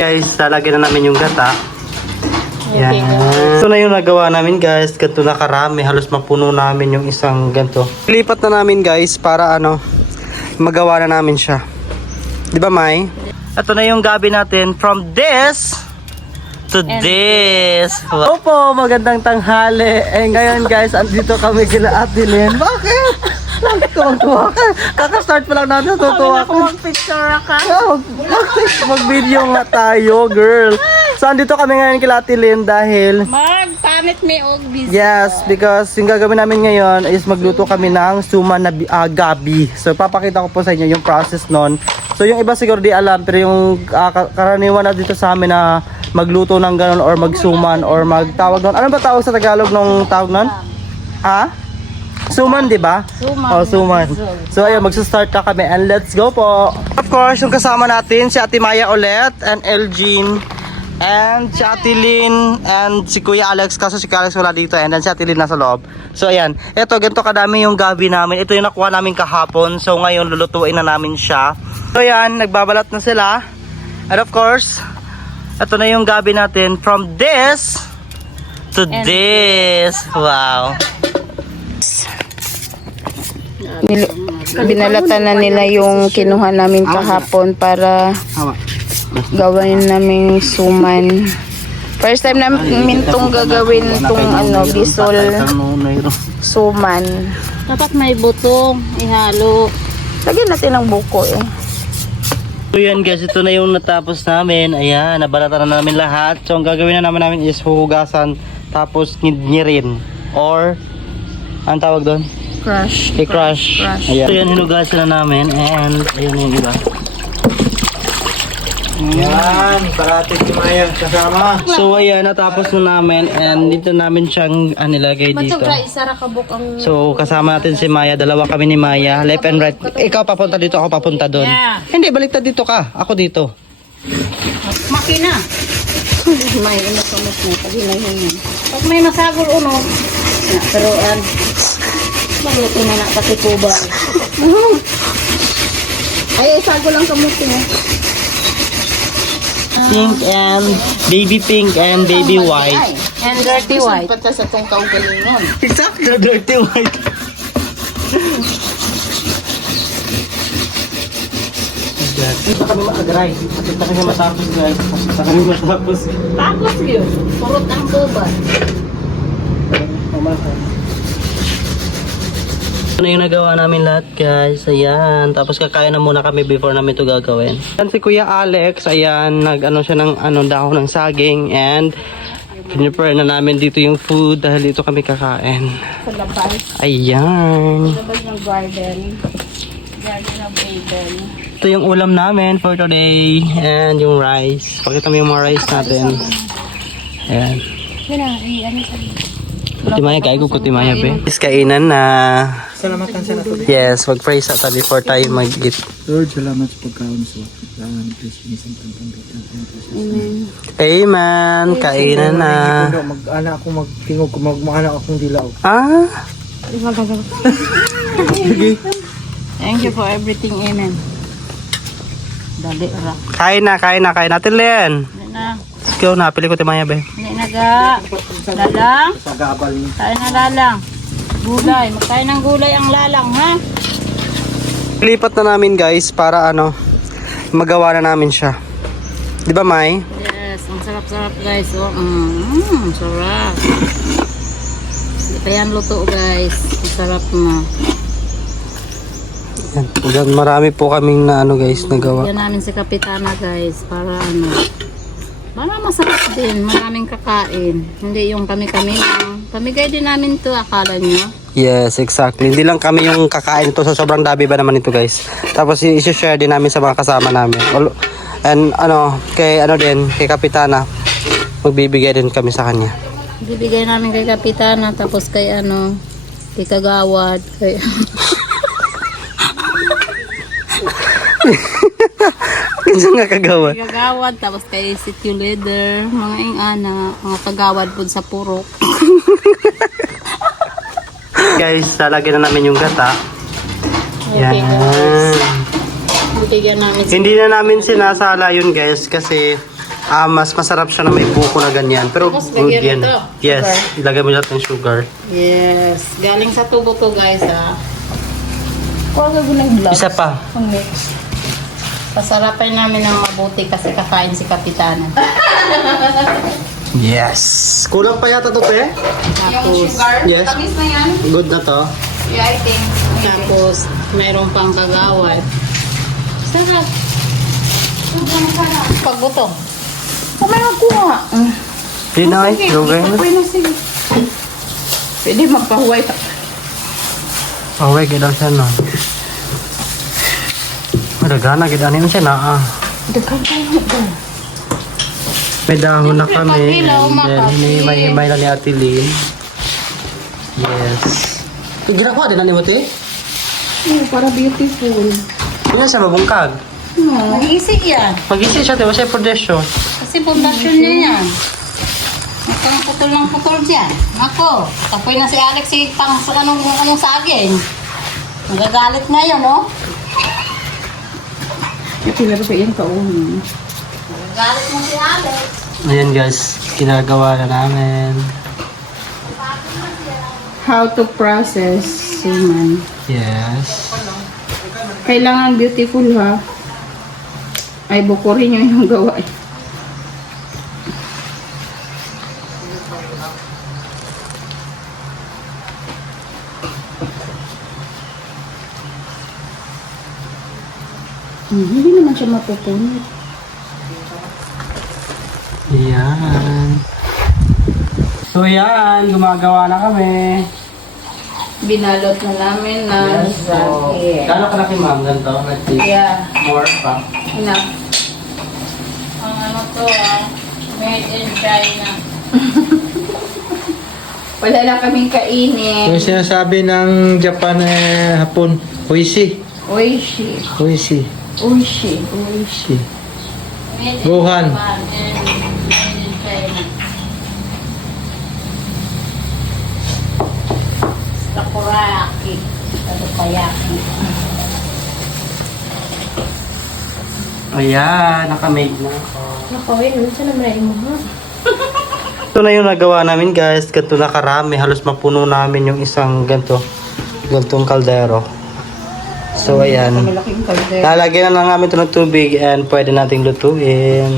Guys, lalagyan na namin yung gata. Yan. Ito na yung nagawa namin guys. Ganito na karami. Halos mapuno namin yung isang ganito. Lipat na namin guys para magawa na namin siya. Di ba, Mai? Ito na yung gabi natin from this to this. Wow po, magandang tanghali. Ngayon guys, andito kami kila Ate Lynn. Bakit? Bakit tuwang-tuwa ka? Kaka-start pa lang natin, tutuwa ka. Mag-picture ka? Mag-video nga tayo, girl. So, andito kami ngayon kila Ate Lynn dahil... Mag-pamit may og busy. Yes, because yung gagawin namin ngayon is magluto kami ng suman na gabi. So, papakita ko po sa inyo yung process nun. So, yung iba siguro di alam, pero yung karaniwan na dito sa amin na magluto ng ganun or magsuman or magtawag nun. Ano ba tawag sa Tagalog nung tawag nun? Ha? Suman, di ba? Suman. Oh, suman. So, ayun, magsa-start na kami and let's go po. Of course, yung kasama natin, si Ate Maya ulit and Elgin and si Ate Lynn and si Kuya Alex, kaso si Kuya Alex wala dito and then si Ate Lynn nasa loob. So, ayan. Ito, ganito kadami yung gabi namin. Ito yung nakuha namin kahapon. So, ngayon, lulutuin na namin siya. So, ayan, nagbabalat na sila. And of course, ito na yung gabi natin from this to this. Wow. Binalatan na nila yung kinuha namin kahapon para gawin namin suman. First time namin itong gagawin itong bisol suman. Dapat may buto, ihalo. Lagyan natin ng buko eh. So yan guys, ito na yung natapos namin. Ayan, nabalatan na namin lahat. So ang gagawin na namin is huhugasan tapos ngirin or ang tawag doon? Crush. I-crush. Ayan. So yan, hinugasan na namin and ayan yung iba. Yan, parating si Maya kasama. So ayan, natapos na namin and dito namin siyang nilagay dito. So kasama natin si Maya, dalawa kami ni Maya, left and right. Ikaw papunta dito, ako papunta doon. Yeah. Hindi, baliktad dito ka, ako dito. Makina. May inasamot mo, paghinay-hinay. Pag may masagol uno, nasaruan. Magluto na nakatikuba. Ay, sagol lang kamuti mo. Pink and baby pink and baby white. And dirty white. Pata sa tong kaugalingon. Exactly, dirty white. Dito kami makagray. Dito kami matapos guys. Dito kami matapos. Tapos yun. Purot ang tuba. Ito na yung nagawa namin lahat guys. Ayan. Tapos kakain na muna kami before namin ito gagawin. Ayan si Kuya Alex. Ayan. Nag-ano siya ng dahon ng saging. And pinipare na namin dito yung food dahil dito kami kakain. Sa labas. Ayan. Labas ng garden. Garden of Eden. Ito yung ulam namin for today. And yung rice. Pakita mo yung mga rice natin. Ayan. Yan na, ano sa Kutimaya, kaya ko kutimaya be. Is kainan na. Salamatan sa nato. Yes, mag-pray sa tabi before tayo mag-eat. Lord, salamat sa pagkaon sa pagkaon. Please, minsan pang-panggitan. Amen. Kainan na. Mag-ana ako magtingog, mag-ana akong dilaw. Ah? Thank you for everything, amen. Dali ra. Kain na. Natin Len. Hindi na. Let's go na. Pili ko timaya be. Hindi na ga. Lalang. Sa gabal ni. Kain na lalang. Gulay. Magkain ng gulay ang lalang, ha? Lipat na namin guys para magawa na namin siya. Di ba Mai? Yes, ang sarap-sarap guys. Oh. Sarap. Hindi pa yan luto guys. Ang sarap na. Yan. Marami po kaming guys nagawa. Yan namin si Kapitana guys. Para para masarap din. Maraming kakain. Hindi yung kami-kami lang. Pamigay din namin to, akala nyo. Yes, exactly. Hindi lang kami yung kakain to, so sobrang dami ba naman ito guys. Tapos i-share din namin sa mga kasama namin. And kay Kapitana, magbibigay din kami sa kanya. Bibigay namin kay Kapitana, tapos kay kay Kagawad, kay Kinsa nga kagawad? kay Kagawad, tapos kay City Leader, mga ingana, mga Kagawad po sa purok. Guys, lalagyan na namin yung gata. Yan. Bibigyan namin Hindi na namin sinasala yun guys kasi mas masarap siya na may buko na ganyan. Pero Tapos good lagyan yan. ito, Yes, sugar. ilagay mo natin sugar. Yes. Galing sa tubo to guys ha. Huwag ako nag-vlog. Isa pa. Mix. Pasarapin namin ng mabuti kasi kakain si Kapitana. Yes. Kulang pa yata to, pe? Tapos, Yes. tamis na yan? Good na to. Yeah, I think. Tapos, mayroon pang kagawad. Sarap. Pagbuto. Kamay magkuha. Pinay, sugar. Okay na sige. Pwede magpahuway pa. Okay, ganda siya no. Madagana, ganda niyo siya na. Daghan tayo ito. May dahon na Siyempre, kami. pag-ilaw, And then, makapit. hinihimay-himay na ni Ate Lynn. Yes. Ginakuha din na ni Mote? Para beautiful. Hindi siya mabungkag. No, mag-isig yan. Mag-isip siya, diba siya prodesyo? Kasi pundasyon niya yan. Ang putol ng putol dyan. Ako, tapoy na si Alex si pang sa anong saging. Nagagalit na yun, no? Pinaro pa yan kaon. Nagagalit na si Alex. Ayan guys, ginagawa na namin. How to process suman. Yes. Kailangan beautiful ha. Ay, bukurin nyo yung gawa. Hindi naman siya mapupunit. Ayan. So yan, gumagawa na kami. Binalot na namin na Yes, so, gano'n kalaki ma'am, ganito? Let's see. Yeah, More pa. enough. Ang ano to made in China. Wala na kaming kainin. Yung sinasabi ng Japan hapon, oishi. Oishi. Oishi. Oishi. Oishi. Made in Gohan. Japan and made in China. Takoyaki. Takoyaki. Ayan, nakamade na ako. Nakawin, ano siya naman mo ha? Ito na yung nagawa namin guys. Ganito na karami. Halos mapuno namin yung isang gantong kaldero. So ayan. Malaking kalder. Lalagyan na lang namin ito ng tubig and pwede nating lutuin.